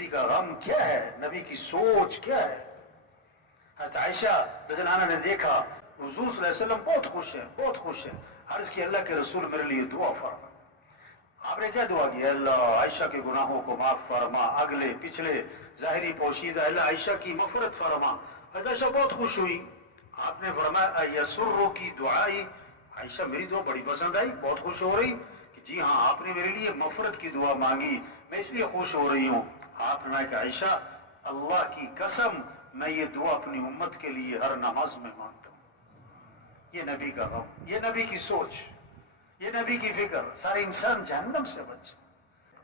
نبی کا غم کیا ہے، نبی کی سوچ کیا ہے. حضرت عائشہ رضی اللہ عنہا نے دیکھا حضور صلی اللہ علیہ وسلم بہت خوش ہیں، بہت خوش ہیں. عرض کی اللہ کے رسول میرے لیے دعا فرما. آپ نے کیا دعا کی؟ اللہ عائشہ کے گناہوں کو معاف فرما، اگلے پچھلے ظاہری پوشیدہ، اللہ عائشہ کی مغفرت فرما. حضرت عائشہ بہت خوش ہوئی. آپ نے فرمایا یسرو کی دعائی، عائشہ میری دعا بڑی پسند آئی، بہت خوش ہو رہی کہ جی ہاں آپ نے میرے لیے مغفرت کی دعا مانگی، میں اس لیے خوش ہو رہی ہوں. آپ نے کہا عائشہ اللہ کی قسم میں یہ دعا اپنی امت کے لیے ہر نماز میں مانگتا ہوں. یہ نبی کا غم، یہ نبی کی سوچ، یہ نبی کی فکر. سارے انسان جہنم سے بچ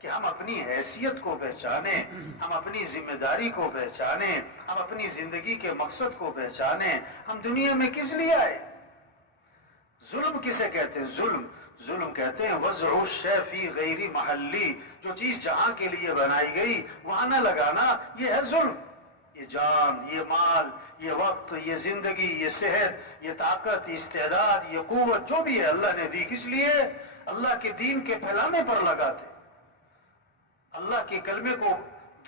کہ ہم اپنی حیثیت کو پہچانیں، ہم اپنی ذمہ داری کو پہچانیں، ہم اپنی زندگی کے مقصد کو پہچانیں. ہم دنیا میں کس لیے آئے؟ ظلم کسے کہتے ہیں؟ ظلم کہتے ہیں وضع الشیء فی غیر محلی، جو چیز جہاں کے لیے بنائی گئی وہاں نہ لگانا، یہ ہے ظلم. یہ جان، یہ مال، یہ وقت، یہ زندگی، یہ صحت، یہ طاقت، یہ استعداد، یہ قوت جو بھی ہے اللہ نے دی، کس لیے؟ اللہ کے دین کے پھیلانے پر لگاتے، اللہ کے کلمے کو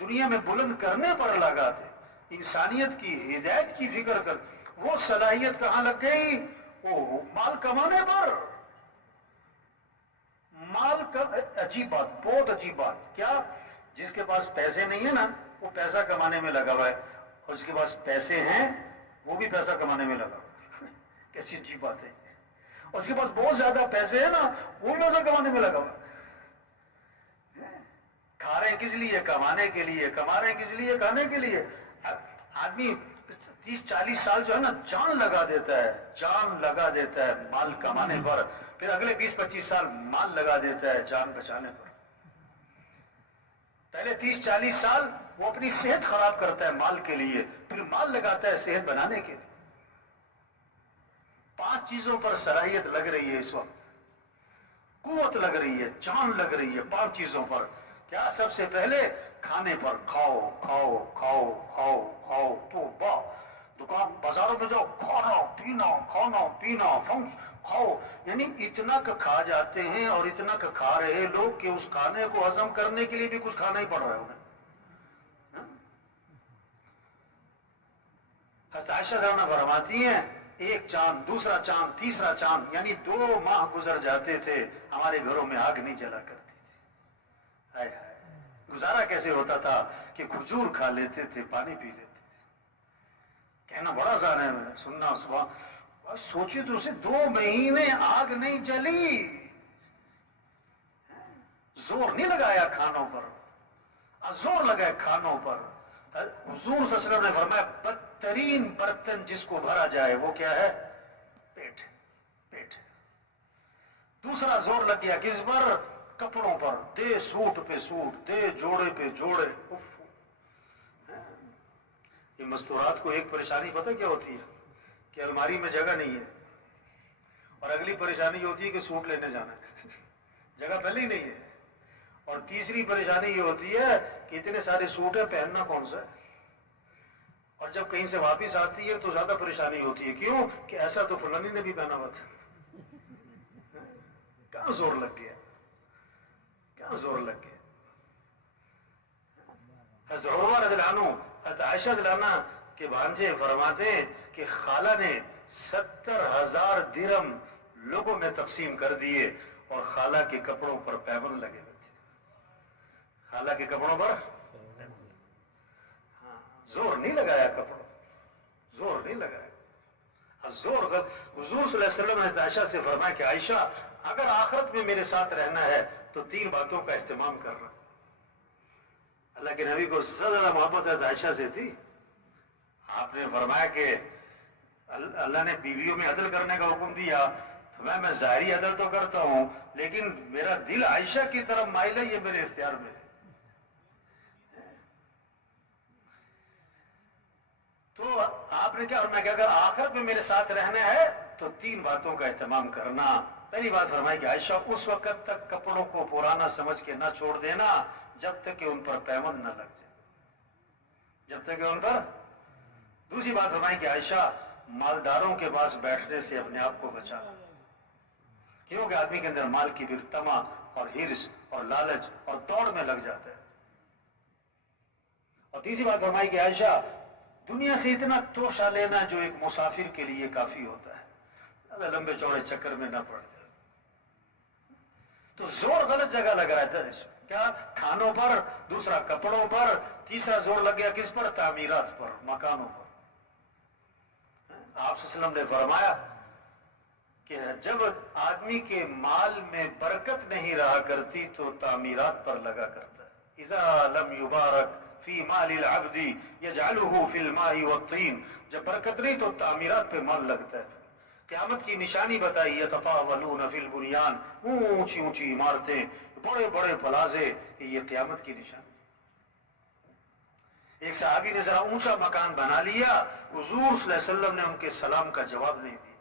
دنیا میں بلند کرنے پر لگاتے، انسانیت کی ہدایت کی فکر کر. وہ صلاحیت کہاں لگ گئی؟ وہ مال کمانے پر. مال کا عجیب بات، بہت عجیب بات. کیا جس کے پاس پیسے نہیں ہیں نا وہ پیسہ کمانے میں لگا ہوا ہے، اور جس کے پاس پیسے ہیں وہ بھی پیسہ کمانے میں لگا ہوا ہے. کیسی عجیب بات ہے. اور اس کے پاس بہت زیادہ پیسے ہیں نا وہ بھی پیسہ کمانے میں لگا ہوا ہے. کھا رہے ہیں کس لیے؟ کمانے کے لیے. کما رہے ہیں کس لیے؟ کھانے کے لیے. آدمی 30-40 سال جو ہے نا جان لگا دیتا ہے، جان لگا دیتا ہے مال کمانے پر، پھر اگلے 20-25 سال مال لگا دیتا ہے جان بچانے پر. پہلے 30-40 سال وہ اپنی صحت خراب کرتا ہے مال کے لیے، پھر مال لگاتا ہے صحت بنانے کے لیے. 5 چیزوں پر صلاحیت لگ رہی ہے اس وقت، قوت لگ رہی ہے، جان لگ رہی ہے 5 چیزوں پر. کیا؟ سب سے پہلے کھانے پر. کھاؤ کھاؤ کھاؤ کھاؤ کھاؤ. تو دکان بازاروں میں جاؤ، کھانا پینا کھانا پینا کھاؤ. یعنی اتنا کا کھا جاتے ہیں اور اتنا کا کھا رہے لوگ کہ اس کھانے کو ہضم کرنے کے لیے بھی کچھ کھانا ہی پڑ رہا ہے انہیں. حضرت عائشہ زانہ فرماتی ہیں ایک چاند، دوسرا چاند، تیسرا چاند، یعنی 2 ماہ گزر جاتے تھے ہمارے گھروں میں آگ نہیں جلا کرتی تھی. گزارا کیسے ہوتا تھا کہ کھجور کھا لیتے تھے، پانی پی لیتے تھے. کہنا بڑا آسان ہے، سننا صبح. سوچے تو اسے 2 مہینے آگ نہیں جلی، زور نہیں لگایا کھانوں پر، زور لگایا کھانوں پر. حضور صلی اللہ علیہ وسلم نے فرمایا بدترین برتن جس کو بھرا جائے وہ کیا ہے؟ پیٹ. پیٹ. دوسرا زور لگ گیا کس پر؟ کپڑوں پر. دے سوٹ پہ سوٹ، دے جوڑے پہ جوڑے. یہ مستورات کو ایک پریشانی پتہ کیا ہوتی ہے؟ کہ الماری میں جگہ نہیں ہے، اور اگلی پریشانی ہوتی ہے کہ سوٹ لینے جانا ہے، جگہ پہلے ہی نہیں ہے. اور تیسری پریشانی یہ ہوتی ہے کہ اتنے سارے سوٹ ہیں، پہننا کون سا ہے. اور جب کہیں سے واپس آتی ہے تو زیادہ پریشانی ہوتی ہے. کیوں؟ کہ ایسا تو فلانی نے بھی پہنا ہوا تھا. کہاں زور لگ گیا، کہاں زور لگ گیا. حضرت عروہ رضی اللہ عنہ، حضرت عائشہ رضی اللہ عنہ کے بھانجے فرماتے ہیں کہ خالہ نے 70,000 درہم لوگوں میں تقسیم کر دیے، اور خالہ کے کپڑوں پر پیبند لگے ہوئے تھے. خالہ کے کپڑوں پر زور نہیں لگایا، کپڑوں زور نہیں لگایا. حضور صلی اللہ علیہ وسلم نے عائشہ سے فرمایا کہ عائشہ اگر آخرت میں میرے ساتھ رہنا ہے تو 3 باتوں کا اہتمام کرنا. اللہ کے نبی کو زیادہ محبت حضرت عائشہ سے تھی. آپ نے فرمایا کہ اللہ نے بیویوں میں عدل کرنے کا حکم دیا تو میں ظاہری عدل تو کرتا ہوں، لیکن میرا دل عائشہ کی طرف مائل ہے، یہ میرے اختیار میں ہے. تو آپ نے کیا فرمایا کہ اگر آخرت میں میرے ساتھ رہنا ہے تو 3 باتوں کا اہتمام کرنا. پہلی بات فرمائی کہ عائشہ اس وقت تک کپڑوں کو پرانا سمجھ کے نہ چھوڑ دینا جب تک کہ ان پر پیمند نہ لگ جائے، جب تک کہ ان پر. دوسری بات فرمائی کہ عائشہ مالداروں کے پاس بیٹھنے سے اپنے آپ کو بچانا، کیونکہ آدمی کے اندر مال کی پھر طمع اور ہرس اور لالچ اور دوڑ میں لگ جاتا ہے. اور تیسری بات فرمائی کہ عائشہ دنیا سے اتنا توشہ لینا جو ایک مسافر کے لیے کافی ہوتا ہے، زیادہ لمبے چوڑے چکر میں نہ پڑ جائے. تو زور غلط جگہ لگ رہا ہے اس میں، کیا کھانوں پر، دوسرا کپڑوں پر، تیسرا زور لگ گیا کس پر؟ تعمیرات پر، مکانوں پر. آپ صلی اللہ علیہ وسلم نے فرمایا کہ جب آدمی کے مال میں برکت نہیں رہا کرتی تو تعمیرات پر لگا کرتا ہے. اذا لم یبارک فی مال العبد یجعلہ فی الماء والطین، جب برکت نہیں تو تعمیرات پہ مال لگتا ہے. قیامت کی نشانی بتائی، یتطاولون فی البنیان، اونچی اونچی عمارتیں، بڑے بڑے پلازے، یہ قیامت کی نشانی. ایک صحابی نے ذرا اونچا مکان بنا لیا، حضور صلی اللہ علیہ وسلم نے ان کے سلام کا جواب نہیں دیا.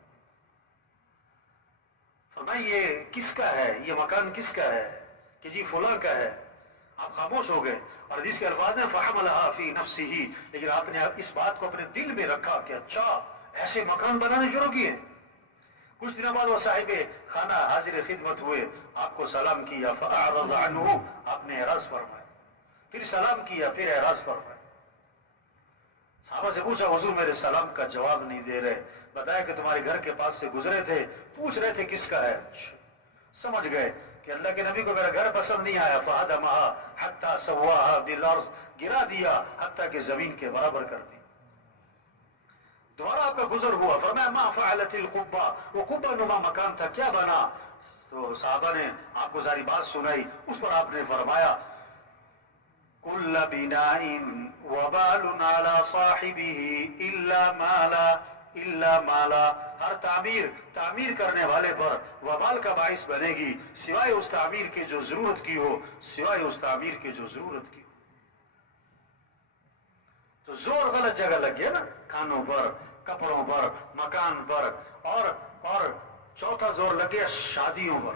فرمایا یہ کس کا ہے، یہ مکان کس کا ہے؟ کہ جی فلاں کا ہے. آپ خاموش ہو گئے. اور حدیث کے الفاظ ہیں فحملها فی نفسہ، لیکن آپ نے اس بات کو اپنے دل میں رکھا کہ اچھا ایسے مکان بنانے شروع کیے. کچھ دنوں بعد وہ صاحب خانہ حاضر خدمت ہوئے، آپ کو سلام کیا، فاعرض عنہ، آپ نے اعراض فرمایا. پھر سلام کیا، پھر اعراض فرمایا. صحابہ سے پوچھا حضور میرے سلام کا جواب نہیں دے رہے. بتایا کہ تمہارے گھر کے پاس سے گزرے تھے، پوچھ رہے تھے کس کا ہے. سمجھ گئے کہ اللہ کے نبی کو میرا گھر پسند نہیں آیا. فہدمها حتی سواها بالارض، گرا دیا حتیٰ کہ زمین کے برابر کر دی. دوبارہ آپ کا گزر ہوا، فرمایا ما فعلت القبہ، وہ قبہ نما مکان تھا کیا بنا؟ تو صحابہ نے آپ کو ساری بات سنائی. اس پر آپ نے فرمایا کل بناء وبال على صاحبه الا مالا، ہر تعمیر کرنے والے پر وبال کا باعث بنے گی سوائے اس تعمیر کے جو ضرورت کی ہو، سوائے اس تعمیر کے جو ضرورت کی ہو. تو زور غلط جگہ لگ گیا نا، کھانوں پر، کپڑوں پر، مکان پر. اور چوتھا زور لگ گیا شادیوں پر.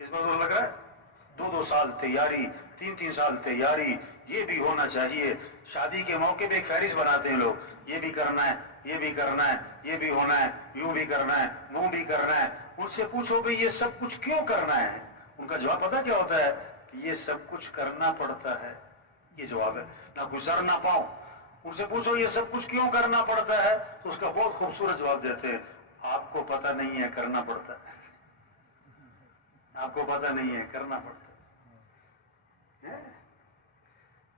کس پر زور لگ رہا ہے؟ 2 سال تیاری، 3 سال تیاری. یہ بھی ہونا چاہیے. شادی کے موقع پہ ایک فہرست بناتے ہیں لوگ، یہ بھی کرنا ہے، یہ بھی کرنا ہے، یہ بھی ہونا ہے، یوں بھی کرنا ہے، وہ بھی کرنا ہے. ان سے پوچھو بھئی یہ سب کچھ کیوں کرنا ہے؟ ان کا جواب پتہ کیا ہوتا ہے؟ کہ یہ سب کچھ کرنا پڑتا ہے. یہ جواب ہے، نہ گزر نہ پاؤں. ان سے پوچھو یہ سب کچھ کیوں کرنا پڑتا ہے تو اس کا بہت خوبصورت جواب دیتے ہیں، آپ کو پتہ نہیں ہے کرنا پڑتا ہے. آپ کو پتہ نہیں ہے کرنا پڑتا ہے.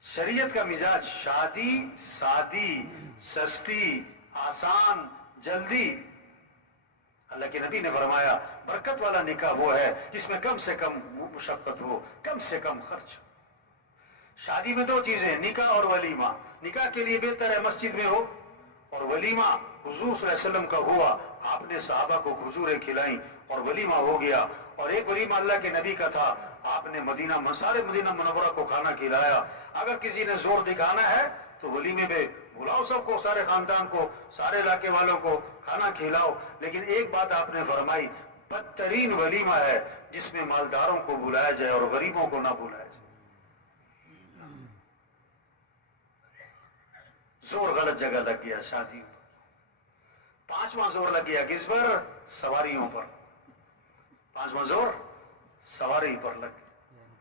شریعت کا مزاج شادی سادی، سستی، آسان، جلدی. اللہ کے نبی نے فرمایا برکت والا نکاح وہ ہے جس میں کم سے کم مشقت ہو، کم سے کم خرچ. شادی میں 2 چیزیں، نکاح اور ولیمہ. نکاح کے لیے بہتر ہے مسجد میں ہو، اور ولیمہ حضور صلی اللہ علیہ وسلم کا ہوا، آپ نے صحابہ کو کھجوریں کھلائیں اور ولیمہ ہو گیا. اور ایک ولیمہ اللہ کے نبی کا تھا، آپ نے سارے مدینہ منورہ کو کھانا کھلایا. اگر کسی نے زور دکھانا ہے تو ولیمے میں بلاؤ سب کو، سارے خاندان کو، سارے علاقے والوں کو کھانا کھلاؤ. لیکن ایک بات آپ نے فرمائی، بدترین ولیمہ ہے جس میں مالداروں کو بلایا جائے اور غریبوں کو نہ بلایا جائے. زور غلط جگہ لگ گیا شادیوں پر. 5واں زور لگ گیا کس پر؟ سواریوں پر. 5واں زور سواری پر لگ گیا.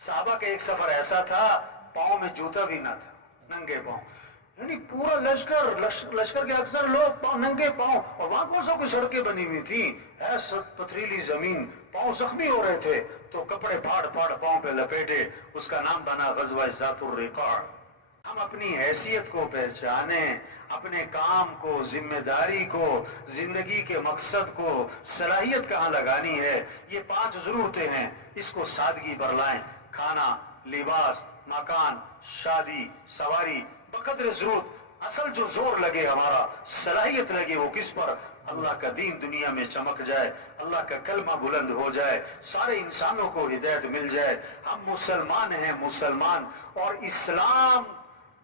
صحابہ کا ایک سفر ایسا تھا پاؤں میں جوتا بھی نہ تھا، ننگے پاؤں. یعنی پورا لشکر کے اکثر لوگ ننگے پاؤں. اور وہاں کون سا کوئی سڑکیں بنی ہوئی تھی، ایسا پتھریلی زمین، پاؤں زخمی ہو رہے تھے تو کپڑے پھاڑ پاؤں پہ لپیٹے. اس کا نام بنا غزوہ ذات الرقاع. ہم اپنی حیثیت کو پہچانیں، اپنے کام کو، ذمہ داری کو، زندگی کے مقصد کو، صلاحیت کہاں لگانی ہے. یہ 5 ضرورتیں ہیں، اس کو سادگی پر لائیں. کھانا، لباس، مکان، شادی، سواری، بقدر ضرورت. اصل جو زور لگے ہمارا، صلاحیت لگے وہ کس پر؟ اللہ کا دین دنیا میں چمک جائے، اللہ کا کلمہ بلند ہو جائے، سارے انسانوں کو ہدایت مل جائے. ہم مسلمان ہیں، مسلمان. اور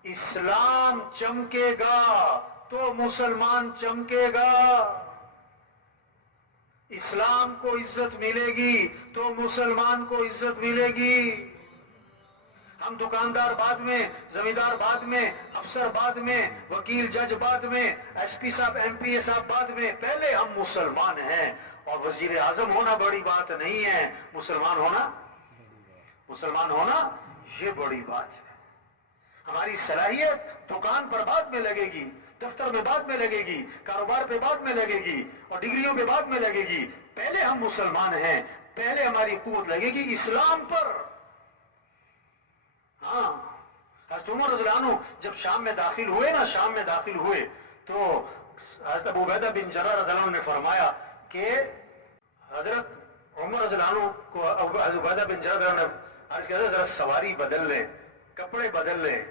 اسلام چمکے گا تو مسلمان چمکے گا. اسلام کو عزت ملے گی تو مسلمان کو عزت ملے گی. ہم دکاندار بعد میں، زمیندار بعد میں، افسر بعد میں، وکیل جج بعد میں، ایس پی صاحب ایم پی اے صاحب بعد میں. پہلے ہم مسلمان ہیں. اور وزیر اعظم ہونا بڑی بات نہیں ہے، مسلمان ہونا یہ بڑی بات ہے. ہماری صلاحیت دکان پر بعد میں لگے گی، دفتر میں بعد میں لگے گی، کاروبار پہ بعد میں لگے گی، اور ڈگریوں پہ بعد میں لگے گی. پہلے ہم مسلمان ہیں، پہلے ہماری قوت لگے گی اسلام پر. ہاں، حضرت عمر رضی اللہ عنہ جب شام میں داخل ہوئے تو حضرت ابو عبیدہ بن جراح رضی اللہ عنہ نے فرمایا کہ حضرت عمر رضی اللہ عنہ کو حضرت عبیدہ بن جراح رضی اللہ عنہ نے عرض کیا ذرا سواری بدل لیں، کپڑے بدل لیں.